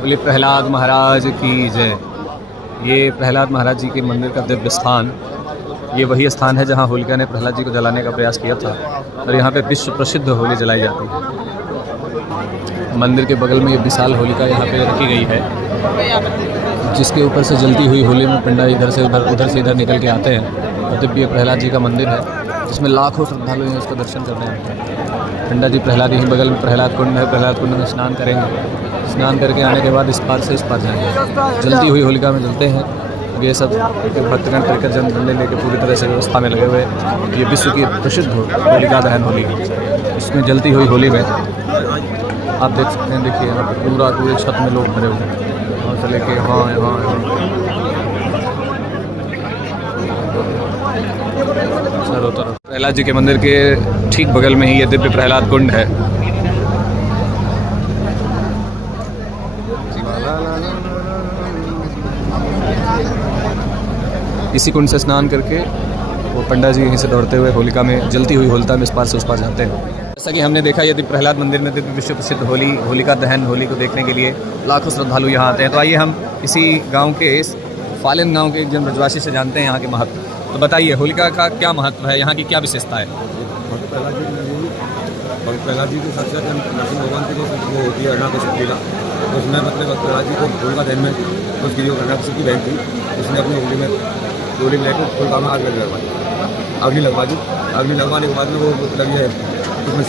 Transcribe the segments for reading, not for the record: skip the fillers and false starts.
बोले प्रहलाद महाराज की जय। ये प्रहलाद महाराज जी के मंदिर का दिव्य स्थान, ये वही स्थान है जहाँ होलिका ने प्रहलाद जी को जलाने का प्रयास किया था और यहाँ पे विश्व प्रसिद्ध होली जलाई जाती है। मंदिर के बगल में ये विशाल होलिका यहाँ पे रखी गई है, जिसके ऊपर से जलती हुई होली में पिंडा इधर से उधर से इधर निकल के आते हैं। और दिव्य प्रहलाद जी का मंदिर है जिसमें लाखों श्रद्धालु हैं उसका दर्शन करने आते हैं। पिंडा जी प्रहलाद यहीं बगल में प्रहलाद कुंड है, प्रहलाद कुंड में स्नान करेंगे। स्नान करके आने के बाद इस पार से इस पार जाएंगे। जलती हुई होलिका में जलते हैं ये सब भक्तगण परिकर जन डंडे लेके पूरी तरह से व्यवस्था में लगे हुए। ये विश्व की प्रसिद्ध होलिका दहन होली, इसमें जलती हुई होली में आप देख सकते हैं। देखिए यहाँ पर पूरे छत में लोग भरे हुए हैं और से लेके यहाँ चारों तरफ। प्रहलाद जी के मंदिर के ठीक बगल में ही ये दिव्य प्रहलाद कुंड है। इसी कुंड से स्नान करके वो पंडा जी यहीं से दौड़ते हुए होलिका में, जलती हुई होलिका में इस पार से उस पार जाते हैं। जैसा कि हमने देखा यदि प्रहलाद मंदिर में दिव्य विश्व प्रसिद्ध होलिका दहन होली को देखने के लिए लाखों श्रद्धालु यहाँ आते हैं। तो आइए हम इसी गांव के, इस फालिन गांव के जन ब्रजवासी से जानते हैं यहाँ के महत्व। तो बताइए होलिका का क्या महत्व है, यहाँ की क्या विशेषता है? प्रहलाद जी के साथ साथ नरसिंह भगवान की जो वो होती है अरुणाकशक्तिला, उसमें मतलब प्रहलाद जी को होलिका दहन में उसकी जो अरुणाकशक्ति बहन थी उसने अपनी होली में लेकर होलिका में आग लगवाई, अग्नि लगवा दी। अग्नि लगवाने के बाद में वो लगी है उसमें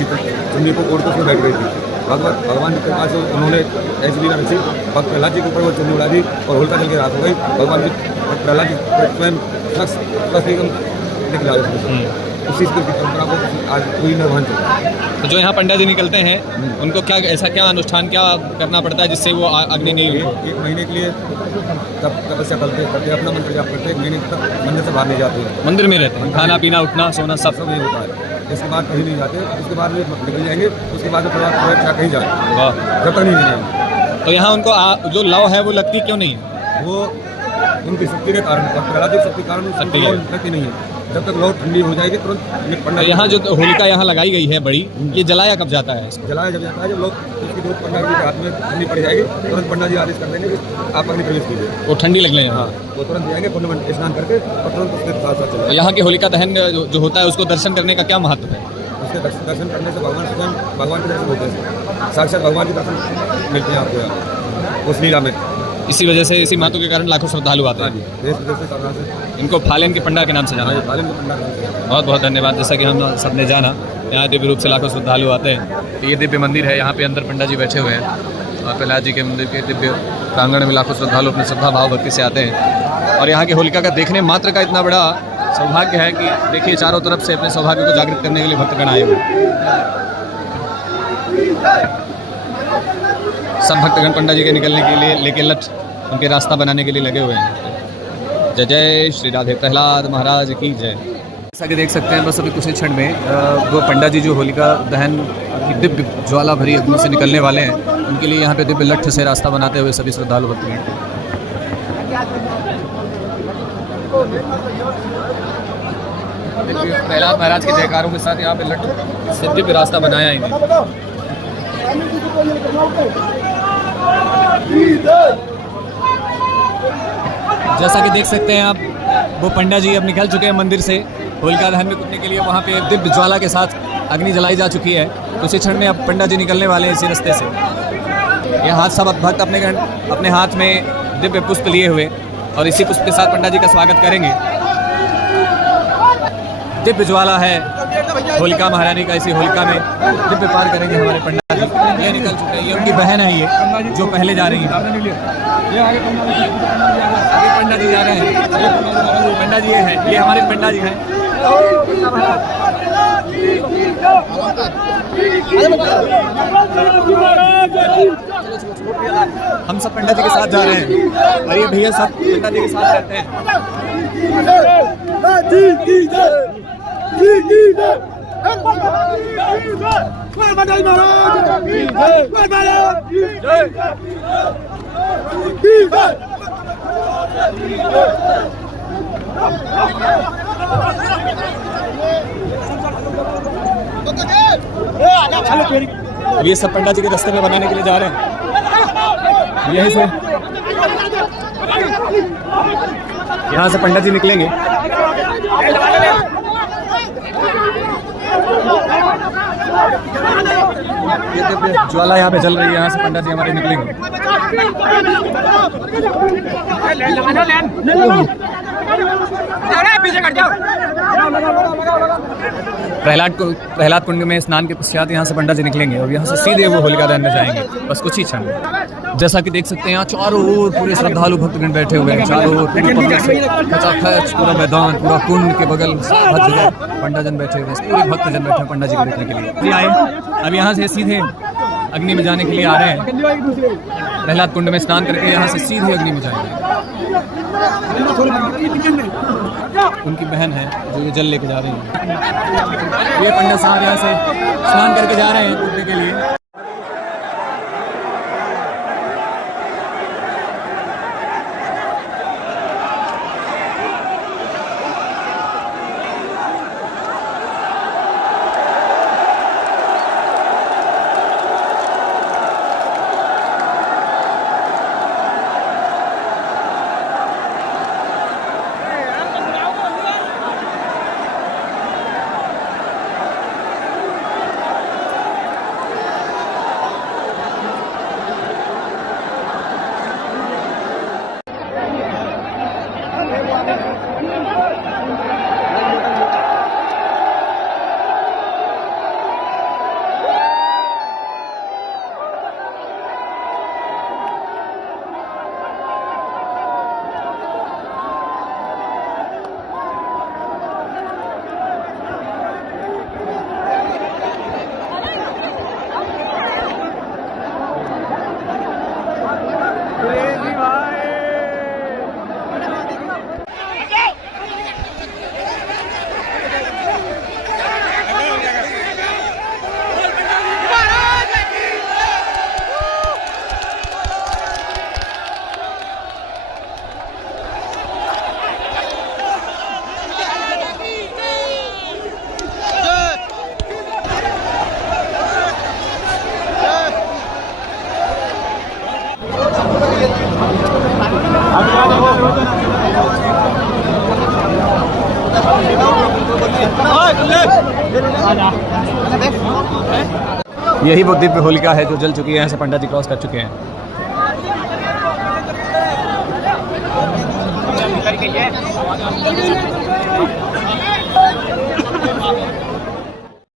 चुन्नी को ओढ़ कर उसमें बैठ गई थी। भगवान के पास उन्होंने ऐसी लीला रची, प्रहलाद जी के ऊपर वो चुन्नी उड़ा दी और होलिका जल के रात हो गई। भगवान जी प्रहलाद जी स्वयं निकला उसी की परंपरा को आज पूरी निर्वहन चलता है। तो जो यहाँ पंडा जी निकलते हैं उनको क्या ऐसा क्या अनुष्ठान क्या करना पड़ता है जिससे वो अग्नि नहीं? एक महीने के लिए तब तपस्या करते अपना मंत्र जाप करते, एक महीने तक मंदिर से बाहर नहीं जाते हैं, मंदिर में रहते हैं, खाना पीना उठना सोना सब नहीं होता है। इसके बाद कहीं नहीं जाते, उसके बाद में निकल जाएंगे, उसके बाद में कहीं जाए जब तक नहीं जाएंगे। तो यहाँ उनको जो लौ है वो लगती क्यों नहीं है? वो उनकी शक्ति के कारण, प्रहलाद शक्ति कारण लगती नहीं है। जब तक लोग ठंडी हो जाएगी तुरंत पंडा। यहाँ जो होलिका यहाँ लगाई गई है बड़ी, ये जलाया कब जाता है? जलाया जब जाता है जब लोग उसकी धूप पंडा जी के हाथ में ठंडी पड़ जाएगी, तुरंत पंडा जी आदेश कर देंगे कि आप अपनी प्रवेश कीजिए, वो ठंडी लगने। हाँ, वो तुरंत जाएंगे पुण्य स्नान करके और तुरंत उसके साथ साथ चले। यहाँ की होलिका दहन जो होता है उसको दर्शन करने का क्या महत्व है? उसके दर्शन करने से भगवान के दर्शन होते हैं, साक्षात भगवान के दर्शन मिलते हैं आपको उस लीला में। इसी वजह से, इसी महत्व के कारण लाखों श्रद्धालु आते हैं। इनको फालिन के पंडा के नाम से जाना। बहुत बहुत धन्यवाद। जैसा कि हम सब ने जाना यहाँ दिव्य रूप से लाखों श्रद्धालु आते हैं। तो ये दिव्य मंदिर है, यहाँ पे अंदर पंडा जी बैठे हुए हैं और प्रहलाद जी के मंदिर के दिव्य प्रांगण में लाखों श्रद्धालु अपने श्रद्धा भाव भक्ति से आते हैं। और यहाँ की होलिका का देखने मात्र का इतना बड़ा सौभाग्य है कि देखिए चारों तरफ से अपने सौभाग्य को जागृत करने के लिए भक्तगण आए हुए। सब भक्तगण पंडा जी के निकलने के लिए लेके लठ उनके रास्ता बनाने के लिए लगे हुए हैं। जय जय श्री राधे प्रहलाद महाराज की जय। जैसा कि देख सकते हैं बस अभी कुछ ही क्षण में वो पंडा जी जो होलिका दहन की दिव्य ज्वाला भरी अग्नि से निकलने वाले हैं, उनके लिए यहाँ पे दिव्य लठ से रास्ता बनाते हुए सभी श्रद्धालु भक्तगण देखिए प्रहलाद महाराज के जयकारों के साथ यहाँ पे लठ से दिव्य रास्ता बनाया ही नहीं। जैसा कि देख सकते हैं आप वो पंडा जी अब निकल चुके हैं मंदिर से होलिका दहन में कूदने के लिए। वहाँ पे दिव्य ज्वाला के साथ अग्नि जलाई जा चुकी है। उसी क्षण में अब पंडा जी निकलने वाले हैं इसी रास्ते से। ये हाथ सब भक्त अपने हाथ में दिव्य पुष्प लिए हुए और इसी पुष्प के साथ पंडा जी का स्वागत करेंगे। दिव्य ज्वाला है होलिका महारानी का, इसी होलिका में दिव्य पार करेंगे हमारे पंडा जी। ये निकल चुके हैं, ये उनकी बहन है ये जो पहले जा रही है। आगे पंडा जी जा रहे हैं, पंडा जी ये है, ये हमारे पंडा जी हैं। हम सब पंडा जी के साथ जा रहे हैं और ये भैया सब पंडा जी के साथ रहते हैं। अब ये सब पंडा जी के रास्ते में बनाने के लिए जा रहे हैं। यहीं से यहाँ से पंडित जी निकलेंगे। ये देखिए ज्वाला यहाँ पे जल रही है, यहाँ से पंडित जी हमारे निकलेंगे। प्रहलाद कुंड में स्नान के पश्चात यहाँ से पंडित जी निकलेंगे और यहाँ से सीधे वो होलिका दहन में जाएंगे, बस कुछ ही क्षण में। जैसा कि देख सकते हैं यहाँ चारों ओर पूरे श्रद्धालु भक्तगण बैठे हुए हैं, चारों ओर खचाखच पूरा मैदान, पूरा कुंड के बगल हर जगह पंडित जन बैठे हुए हैं, पूरे भक्तजन बैठे हैं पंडित जी को देखने के लिए। जी आए अब यहाँ से सीधे अग्नि में जाने के लिए आ रहे हैं। प्रहलाद कुंड में स्नान करके यहाँ से सीधे अग्नि में जाएंगे। उनकी बहन है जो ये जल लेके जा रही है। ये पंडित साहब यहाँ से स्नान करके जा रहे हैं कुंड के लिए। यही वो दिव्य होलिका है जो जल चुकी है, यहाँ से पंडित जी क्रॉस कर चुके हैं।